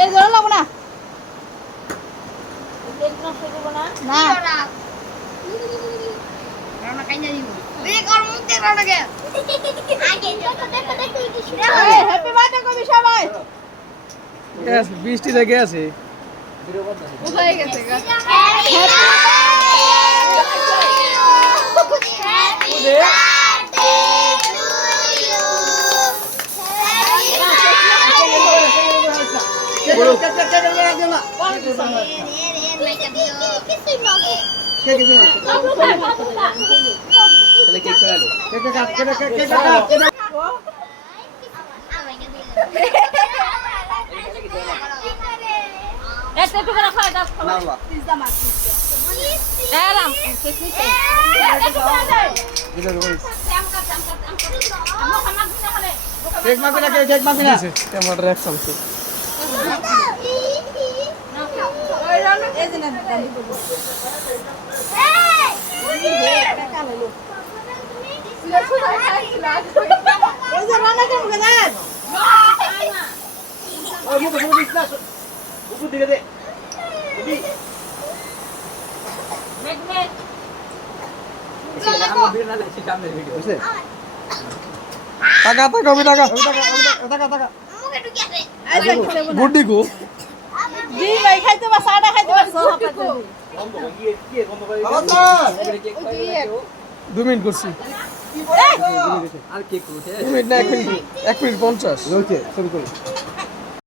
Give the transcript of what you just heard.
এই জোর লাগবো না না হ্যাপি বার্থডে কবি সবাই বৃষ্টি লেগে আছে হয়ে গেছে टमाटर एक चमचे টাকা টাকা টাকা টাকা গুড্ডি গো জি ভাই খাইতে বা সাড়া খাইতে বা দু মিনিট করছি আর কেক করতে 2 মিনিট না 1 মিনিট 1 মিনিট 50 ওকে শুরু করি